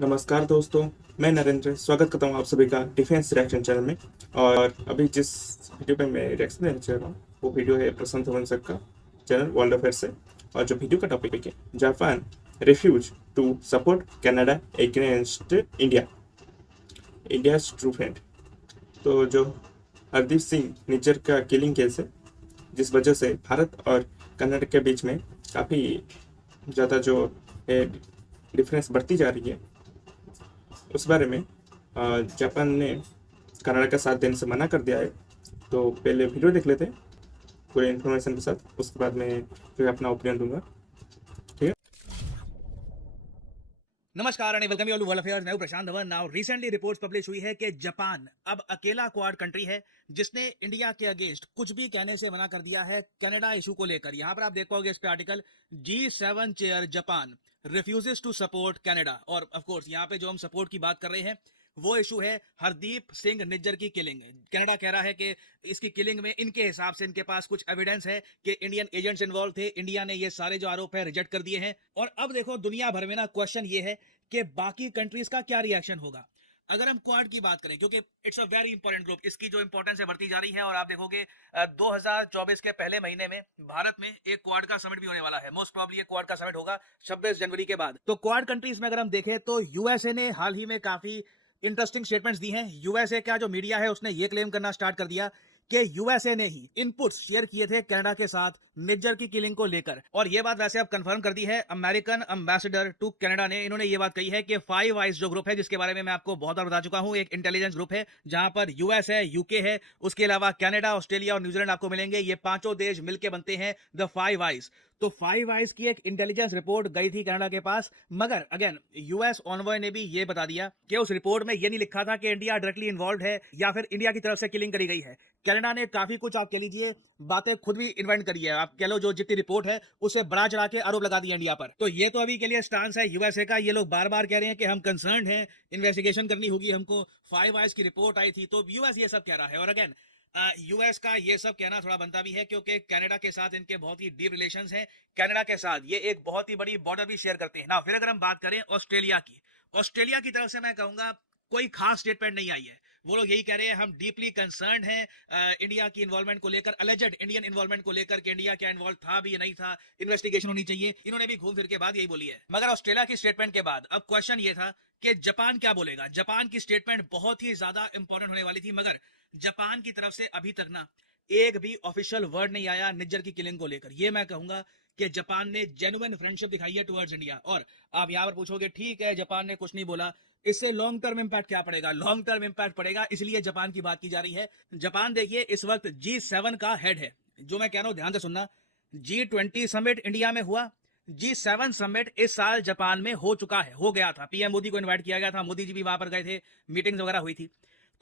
नमस्कार दोस्तों, मैं नरेंद्र स्वागत करता हूँ आप सभी का डिफेंस रिएक्शन चैनल में। और अभी जिस वीडियो पे मैं रिएक्शन देना चाह रहा हूँ वो वीडियो है प्रशांत वंशक का चैनल वर्ल्ड अफेयर से। और जो वीडियो का टॉपिक है Japan refuse to support Canada against India, India true friend. तो जो हरदीप सिंह निज्जर का किलिंग केस है, जिस वजह से भारत और कनाडा के बीच में काफ़ी ज़्यादा जो है डिफरेंस बढ़ती जा रही है, उस बारे में जापान ने कनाडा का साथ देने से मना कर दिया है। तो पहले वीडियो देख लेते हैं पूरे इन्फॉर्मेशन के साथ, उसके बाद मैं जो है अपना ओपिनियन दूंगा। ठीक है। नमस्कार and welcome you all to world affairs. मैं Prashant Dhawan. Now recently reports publish हुई है कि जापान अब अकेला क्वाड कंट्री है जिसने इंडिया के अगेंस्ट कुछ भी कहने से मना कर दिया है कनाडा इशू को लेकर। यहां पर आप देख पाओगे इस पे article G7 chair Japan refuses to support Canada. और ऑफ कोर्स यहां पे जो हम सपोर्ट की बात कर रहे हैं वो इशू है हरदीप सिंह निज्जर की किलिंग। कनाडा कह रहा है कि इसकी किलिंग में इनके हिसाब से इनके पास कुछ एविडेंस है कि इंडियन एजेंट्स इन्वॉल्व थे। इंडिया ने ये सारे जो आरोप है रिजेक्ट कर दिए हैं। और अब देखो दुनिया भर में ना क्वेश्चन ये है कि बाकी कंट्रीज का क्या रिएक्शन होगा अगर हम क्वाड की बात करें, क्योंकि it's a very important group. इसकी जो इंपॉर्टेंस है बढ़ती जा रही है। और आप देखोगे 2024 के पहले महीने में भारत में एक क्वाड का समिट भी होने वाला है। मोस्ट प्रॉब्ली ये क्वाड का समिट होगा 26 जनवरी के बाद। तो क्वाड कंट्रीज में अगर हम देखें तो यूएसए ने हाल ही में काफी इंटरेस्टिंग स्टेटमेंट्स दी हैं। यूएसए का जो मीडिया है उसने ये क्लेम करना स्टार्ट कर दिया कि यूएसए ने ही इनपुट्स शेयर किए थे कनाडा के साथ निज्जर की किलिंग को लेकर। और ये बात वैसे अब कंफर्म कर दी है अमेरिकन एम्बेसडर टू कनाडा ने। इन्होंने ये बात कही है कि फाइव आइज जो ग्रुप है, जिसके बारे में मैं आपको बहुत बार बता चुका हूं, एक इंटेलिजेंस ग्रुप है जहां पर यूएस है, यूके है, उसके अलावा कनाडा, ऑस्ट्रेलिया और न्यूजीलैंड आपको मिलेंगे। ये पांचों देश मिलकर बनते हैं द फाइव आइज। तो फाइव आइज की एक इंटेलिजेंस रिपोर्ट गई थी कनाडा के पास, मगर अगेन यूएस ऑनवॉय ने भी ये बता दिया कि उस रिपोर्ट में ये नहीं लिखा था कि इंडिया डायरेक्टली इन्वॉल्व है या फिर इंडिया की तरफ से किलिंग करी गई है। कनाडा ने काफी कुछ आप कह लीजिए बातें खुद भी इन्वेंट करी है। आप कह लो जो जितनी रिपोर्ट है उसे बड़ा चढ़ा के आरोप लगा दिया इंडिया पर। तो ये तो अभी के लिए स्टांस है यूएसए का। ये लोग बार बार कह रहे हैं कि हम कंसर्न हैं, इन्वेस्टिगेशन करनी होगी हमको, फाइव आइज की रिपोर्ट आई थी। तो यूएस ये सब कह रहा है। और अगेन यूएस का ये सब कहना थोड़ा बनता भी है क्योंकि कनाडा के साथ इनके बहुत ही डीप रिलेशंस हैं। कनाडा के साथ ये एक बहुत ही बड़ी बॉर्डर भी शेयर करते हैं ना। फिर अगर हम बात करें ऑस्ट्रेलिया की, ऑस्ट्रेलिया की तरफ से मैं कहूंगा कोई खास स्टेटमेंट नहीं आई है। वो लोग यही कह रहे हैं हम डीपली कंसर्न हैं इंडिया की इन्वॉल्वमेंट को लेकर, अलेजेड इंडियन इन्वॉल्वमेंट को लेकर कि इंडिया क्या इन्वॉल्व था भी या नहीं था, इन्वेस्टिगेशन होनी चाहिए। इन्होंने भी घूम फिर के बाद यही बोली है। मगर ऑस्ट्रेलिया की स्टेटमेंट के बाद अब क्वेश्चन ये था कि जापान क्या बोलेगा। जापान की स्टेटमेंट बहुत ही ज्यादा इंपॉर्टेंट होने वाली थी, मगर जापान की तरफ से अभी तक ना एक भी ऑफिशियल वर्ड नहीं आया निज्जर की किलिंग को लेकर। ये मैं कहूंगा कि जापान ने जेन्युइन फ्रेंडशिप दिखाई है टुवर्ड्स इंडिया। और आप यहां पर पूछोगे ठीक है जापान ने कुछ नहीं बोला, इससे लॉन्ग टर्म इंपैक्ट क्या पड़ेगा? लॉन्ग टर्म इंपैक्ट पड़ेगा, इसलिए जापान की बात की जा रही है। जापान देखिए इस वक्त G7 का हेड है। जो मैं कह रहा हूं ध्यान से सुनना, G20 समिट इंडिया में हुआ, G7 समिट इस साल जापान में हो चुका है, हो गया था। पीएम मोदी को इन्वाइट किया गया था, मोदी जी भी वहां पर गए थे, मीटिंग्स वगैरह हुई थी।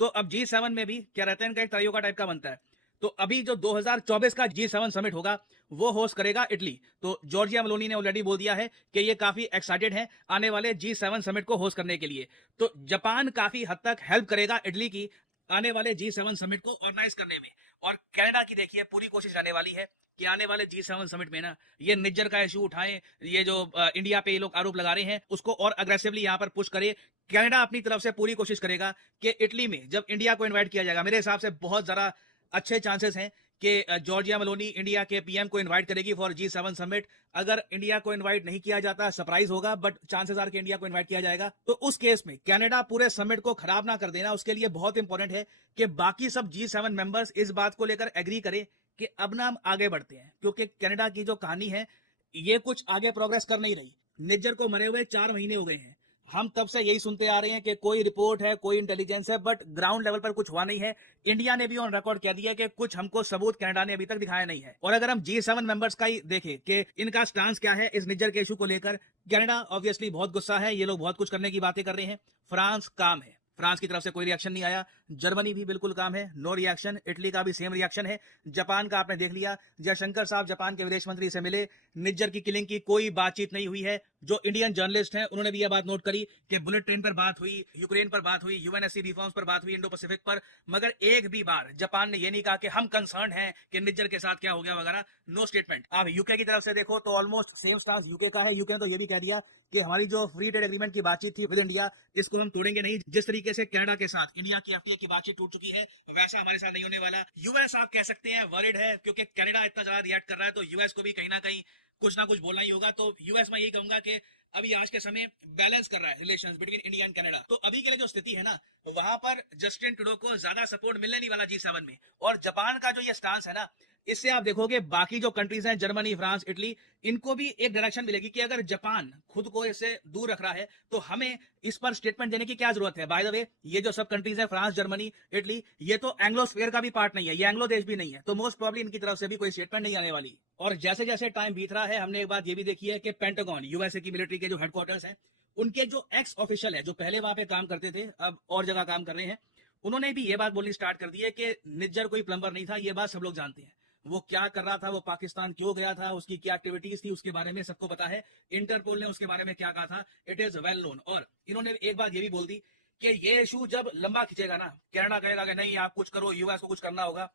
तो अब G7 में भी क्या रहता है, इनका एक तरीका टाइप का बनता है। तो अभी जो 2024 का G7 समिट होगा वो होस्ट करेगा इटली। तो जॉर्जिया मेलोनी ने ऑलरेडी बोल दिया है कि ये काफी एक्साइटेड है आने वाले G7 समिट को होस्ट करने के लिए। तो जापान काफी हद तक हेल्प करेगा इटली की आने वाले G7 समिट को ऑर्गेनाइज करने में। और कनाडा की देखिए पूरी कोशिश रहने वाली है कि आने वाले G7 समिट में ना ये निज्जर का इशू उठाएं, ये जो इंडिया पे ये लोग आरोप लगा रहे हैं उसको और अग्रेसिवली यहाँ पर पुश करे। कनाडा अपनी तरफ से पूरी कोशिश करेगा कि इटली में जब इंडिया को इन्वाइट किया जाएगा, मेरे हिसाब से बहुत ज्यादा अच्छे चांसेस हैं कि जॉर्जिया मेलोनी इंडिया के पीएम को इनवाइट करेगी फॉर G7 समिट। अगर इंडिया को इनवाइट नहीं किया जाता सरप्राइज होगा, बट चांसेस आर कि इंडिया को इनवाइट किया जाएगा। तो उस केस में कनाडा पूरे समिट को खराब ना कर देना, उसके लिए बहुत इंपॉर्टेंट है कि बाकी सब G7 मेंबर्स इस बात को लेकर एग्री करें कि अब ना हम आगे बढ़ते हैं। क्योंकि कनाडा की जो कहानी है ये कुछ आगे प्रोग्रेस कर नहीं रही। निज्जर को मरे हुए 4 महीने हो गए हैं। हम तब से यही सुनते आ रहे हैं कि कोई रिपोर्ट है, कोई इंटेलिजेंस है, बट ग्राउंड लेवल पर कुछ हुआ नहीं है। इंडिया ने भी ऑन रिकॉर्ड कह दिया कि कुछ हमको सबूत कनाडा ने अभी तक दिखाया नहीं है। और अगर हम G7 मेंबर्स का ही देखें कि इनका स्टांस क्या है इस निज्जर के इशू को लेकर, कनाडा ऑब्वियसली बहुत गुस्सा है, ये लोग बहुत कुछ करने की बातें कर रहे हैं। फ्रांस काम है, फ्रांस की तरफ से कोई रिएक्शन नहीं आया। जर्मनी भी बिल्कुल काम है, नो रिएक्शन। इटली का भी सेम रिएक्शन है। जापान का आपने देख लिया, जयशंकर साहब जापान के विदेश मंत्री से मिले, निज्जर की किलिंग की कोई बातचीत नहीं हुई है। जो इंडियन जर्नलिस्ट हैं उन्होंने भी यह बात नोट करी कि बुलेट ट्रेन पर बात हुई, यूक्रेन पर बात हुई, यूएनएससी रिफॉर्म्स पर बात हुई, इंडो पैसिफिक पर, मगर एक भी बार जापान ने यह नहीं कहा कि हम कंसर्न हैं कि निज्जर के साथ क्या हो गया वगैरह। No statement. आप यूके की तरफ से देखो तो ऑलमोस्ट सेम स्टांस यूके का है। यूके ने तो यह भी कह दिया कि हमारी जो फ्री ट्रेड एग्रीमेंट की बातचीत थी विद इंडिया, इसको हम तोड़ेंगे नहीं। जिस तरीके से कनाडा के साथ इंडिया की एफटीए की बातचीत टूट चुकी है, वैसा हमारे साथ नहीं होने वाला। यूएस आप कह सकते हैं वरिड है, क्योंकि कनाडा इतना ज्यादा रिएक्ट कर रहा है, तो यूएस को भी कहीं ना कहीं कुछ ना कुछ बोलना ही होगा। तो यूएस में यही कहूंगा कि अभी आज के समय बैलेंस कर रहा है relations between India and Canada. तो अभी के लिए जो स्थिति है ना, वहां पर जस्टिन ट्रूडो को ज्यादा सपोर्ट मिलने नहीं वाला G7 में। और जापान का जो ये स्टांस है ना, इससे आप देखोगे बाकी जो कंट्रीज हैं, जर्मनी, फ्रांस, इटली, इनको भी एक डायरेक्शन मिलेगी कि अगर जापान खुद को इससे दूर रख रहा है तो हमें इस पर स्टेटमेंट देने की क्या जरूरत है। बाय द वे, ये जो सब कंट्रीज है, फ्रांस, जर्मनी, इटली, ये तो एंग्लोस्फीयर का भी पार्ट नहीं है, ये एंग्लो देश भी नहीं है, तो मोस्ट प्रॉब्ली इनकी तरफ से भी कोई स्टेटमेंट नहीं आने वाली। और जैसे जैसे टाइम बीत रहा है, हमने एक बात ये भी देखी है कि पेंटागन, यूएसए की मिलिट्री के जो हेडक्वार्टर्स हैं, उनके जो एक्स ऑफिशियल है, जो पहले वहां पे काम करते थे, अब और जगह काम कर रहे हैं, उन्होंने भी ये बात बोलनी स्टार्ट कर दी है कि निज्जर कोई प्लम्बर नहीं था। ये बात सब लोग जानते हैं। वो क्या कर रहा था, वो पाकिस्तान क्यों गया था, उसकी क्या एक्टिविटीज थी, उसके बारे में सबको पता है। इंटरपोल ने उसके बारे में क्या कहा था, इट इज वेल नोन। और इन्होंने एक बात ये भी बोल दी कि ये इशू जब लंबा खिंचेगा ना, कनाडा कहेगा कि नहीं आप कुछ करो, यूएस को कुछ करना होगा।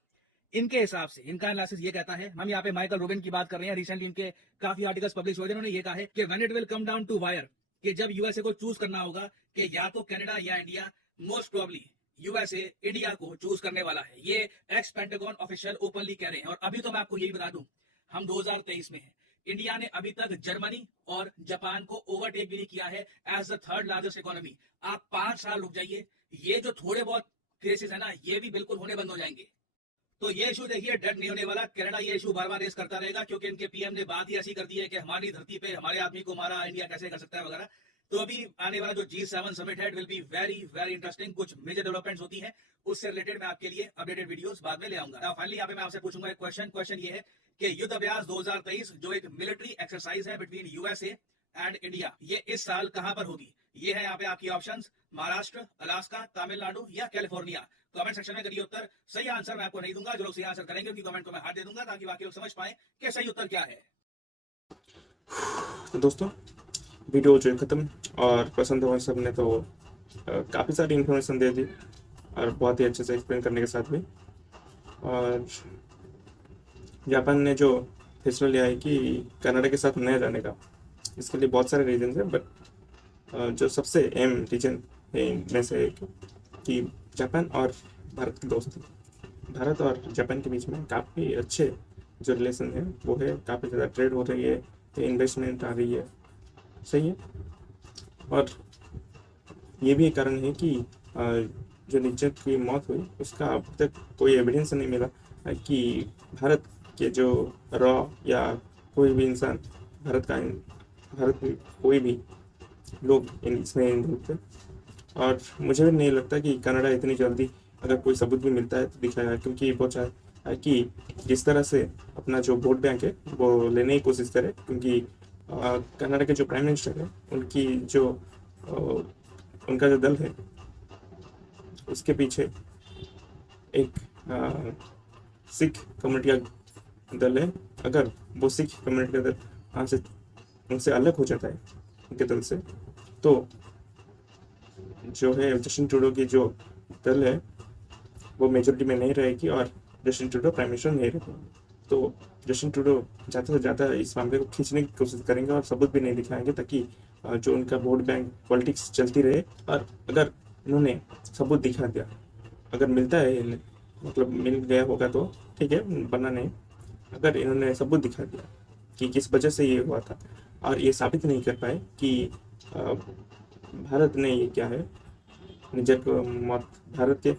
इनके हिसाब से इनका एनालिसिस ये कहता है, हम यहाँ पे माइकल रोबिन की बात कर रहे हैं, रिसेंटली इनके काफी आर्टिकल्स पब्लिश हुए थे, उन्होंने ये कहा है कि when it will come down to wire, कि जब यूएसए को चूज करना होगा कि या तो कनाडा या India, most probably USA India को चूज करने वाला है। ये एक्स पेंटागन ऑफिशियल ओपनली कह रहे हैं। और अभी तो मैं आपको यही बता दूं, हम 2023 में हैं, इंडिया ने अभी तक जर्मनी और जापान को ओवरटेक भी नहीं किया है as the third largest economy. आप 5 साल रुक जाइए, ये जो थोड़े बहुत केसेस है ना, ये भी बिल्कुल होने बंद हो जाएंगे। तो ये इशू देखिए डेड नहीं होने वाला। कनाडा ये इशू बार बार रेस करता रहेगा, क्योंकि इनके पीएम ने बात ही ऐसी कर दी है कि हमारी धरती पे हमारे आदमी को मारा, इंडिया कैसे कर सकता है वगैरह। तो अभी आने वाला जो G7 समिट है, will be very very interesting. कुछ मेजर डेवलपमेंट्स होती हैं, उससे रिलेटेड मैं आपके लिए अपडेटेड वीडियोस बाद में ले आऊंगा। फाइनली यहाँ पे मैं आपसे पूछूंगा एक क्वेश्चन ये है कि युद्ध अभ्यास 2023 जो एक मिलिट्री एक्सरसाइज है बिटवीन यूएसए एंड इंडिया, ये इस साल कहां पर होगी। ये है यहाँ पे आपकी ऑप्शंस, महाराष्ट्र, अलास्का, तमिलनाडु या कैलिफोर्निया। कमेंट सेक्शन में करिए उत्तर। सही आंसर मैं आपको नहीं दूंगा, जो लोग सही आंसर करेंगे उनकी कमेंट को मैं हाथ दे दूंगा, ताकि बाकी लोग समझ पाए कि सही उत्तर क्या है। तो दोस्तों, वीडियो जो है ख़त्म, और पसंद हुआ सबने तो काफ़ी सारी इन्फॉर्मेशन दे दी, और बहुत ही अच्छे से एक्सप्लेन करने के साथ भी। और जापान ने जो फैसला लिया है कि कनाडा के साथ नया जाने का, इसके लिए बहुत सारे रीजन हैं, बट जो सबसे अहम रीजन है इनमें से एक कि जापान और भारत की दोस्ती, भारत और जापान के बीच में काफ़ी अच्छे जो रिलेशन है वो है, काफ़ी ज़्यादा ट्रेड हो रही है, इन्वेस्टमेंट आ रही है, सही है। और ये भी एक कारण है कि जो निज्जर की मौत हुई उसका अब तक कोई एविडेंस नहीं मिला कि भारत के जो रॉ या कोई भी इंसान, भारत में कोई भी लोग इसमें इन्वॉल्व थे। और मुझे भी नहीं लगता कि कनाडा इतनी जल्दी अगर कोई सबूत भी मिलता है तो दिखाएगा, क्योंकि वो चाहे कि जिस तरह से अपना जो वोट बैंक है वो लेने की कोशिश करे, क्योंकि कनाडा के जो प्राइम मिनिस्टर है उनकी जो उनका जो दल है उसके पीछे एक सिख कम्युनिटी का दल है। अगर वो सिख कम्युनिटी का दल वहाँ से उनसे अलग हो जाता है उनके दल से, तो जो है जस्टिन ट्रूडो की जो दल है वो मेजोरिटी में नहीं रहेगी और जस्टिन ट्रूडो प्राइम मिनिस्टर नहीं रहेगा। तो जस्टिन ट्रूडो ज़्यादा से ज़्यादा इस मामले को खींचने की कोशिश करेंगे और सबूत भी नहीं दिखाएंगे, ताकि जो उनका वोट बैंक पॉलिटिक्स चलती रहे। और अगर इन्होंने सबूत दिखा दिया, अगर मिलता है, मतलब मिल गया होगा तो ठीक है, वरना नहीं। अगर इन्होंने सबूत दिखा दिया कि किस वजह से ये हुआ था, और ये साबित नहीं कर पाए कि भारत ने ये क्या है, निज्जर को मौत भारत के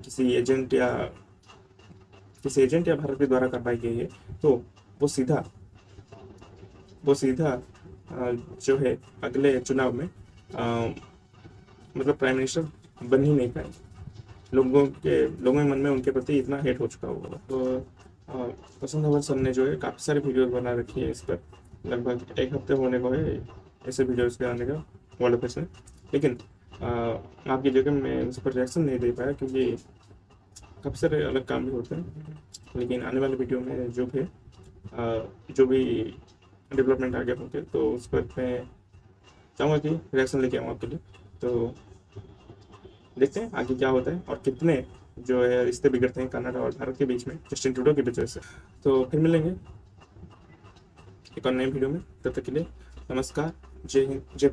किसी एजेंट या भारत के द्वारा करवाई गई है, तो वो सीधा जो है अगले चुनाव में मतलब प्राइम मिनिस्टर बन ही नहीं पाए। लोगों के मन में उनके प्रति इतना हेट हो चुका होगा। तो पसंद हवा सर ने जो है काफ़ी सारी वीडियोस बना रखी है, इस पर लगभग 1 हफ्ते होने को है ऐसे वीडियोस के आने का वर्ल्ड अफेयर्स में। लेकिन आपकी जगह मैं उस पर रिएक्शन नहीं दे पाया, क्योंकि काफ़ी सारे अलग काम भी होते हैं। लेकिन आने वाले वीडियो में जो भी डेवलपमेंट आगे होंगे तो उस पर मैं चाहूँगा कि रिएक्शन लेके आऊँ आपके लिए। तो देखते हैं आगे क्या होता है और कितने जो है रिश्ते बिगड़ते हैं कनाडा और भारत के बीच में जस्टिन ट्रूडो की वजह से। तो फिर मिलेंगे एक और नए वीडियो में, तब तक के लिए नमस्कार। जय हिंद, जय